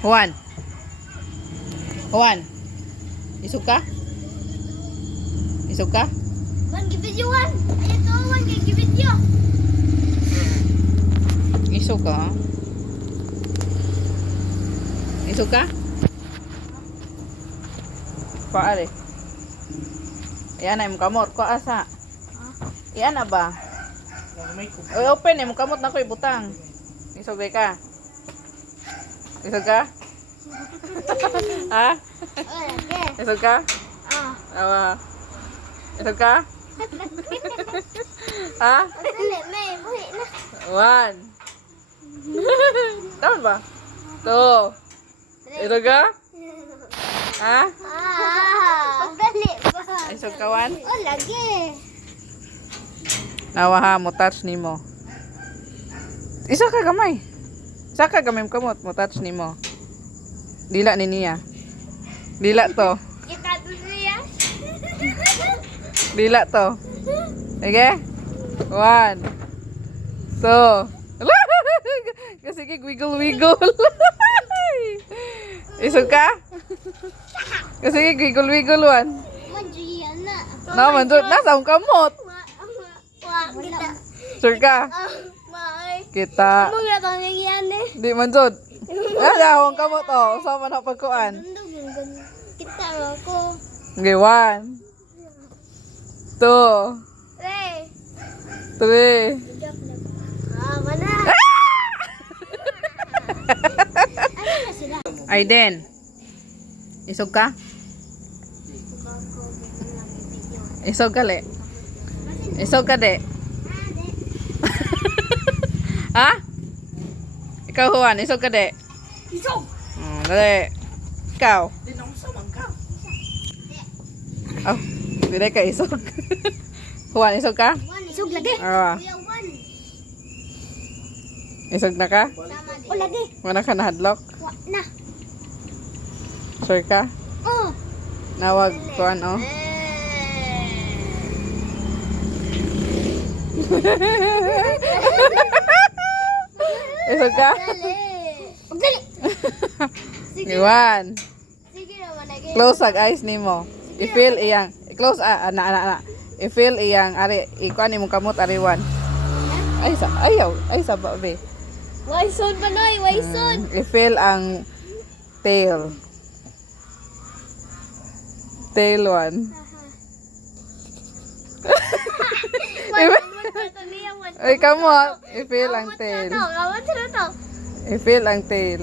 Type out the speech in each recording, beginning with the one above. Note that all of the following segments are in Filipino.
Juan. Juan. Isog ka? Isog ka? Wan, gibidyo wan. Ayan to, wan, kay gibidyo. Isog ka, ha? Isog ka? Paare. Iyan na yung kamot ko asa. Iyan na ba? Oy, open eh, mong kamot na ko ibutang. Isog ka? Isog ka? Ha? Oh, lagi. Isog ka? Ah. Awa. Isog ka? Ha? Dali, may buhi na. One. Tama ba? Two. Isog ka? Ha? Dali ba? Isog ka, Wan? Oh, lagi. Nawa ha, mo touch nimo. Isa ka gamay. Isa ka gamay kamot, mo touch nimo. Dila ni niya. Dila to. Kita to siya. Dila to. Okay? One. Two. Kasi wiggle-wiggle. Isog ka? Kasi wiggle-wiggle, Wan. Manjuyan na. Na, mandot na sa kamot. Kita. Sure ka? May. Kita. Mga tong yan eh. Di mandot. Ah, ang kamot oh. Sa man pagkuan. Kita ako. Okay, 1. 2. Ray. 3. Mana? Ano na sila? Aiden. Isog ka? Isog ka, le. Isog ka, de. Ha? Ikaw, Juan, isog ka, de. Isog! Dali. Ikaw. Oh, hindi ka isog. Juan, isog ka? Isog lagi. Ah, isog na ka? O lagi. Wala ka nahadlok? Wa na. Sure ka? Oh. Nawag ko ano? Isog ka? Dali. Dali. Sige. Iwan. Sige naman lagi. Close ag eyes nimo. I-feel iyang. Close ana. I-feel iyang ari ikuan imong kamot ariwan. Ay sa ayaw, ay sa babe. Waison pa noy, waison. I-feel ang tail. Tail one. Ay kamot, i-feel ang tail. Kawan sila to. I-feel ang tail.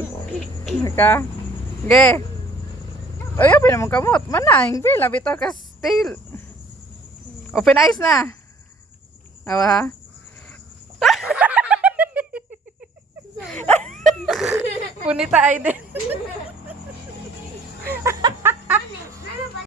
Ka? Ge. Ay, open mo kamot. Manang, feel na bitaw ka tail. Open eyes na. Awa ha? Punita ay din.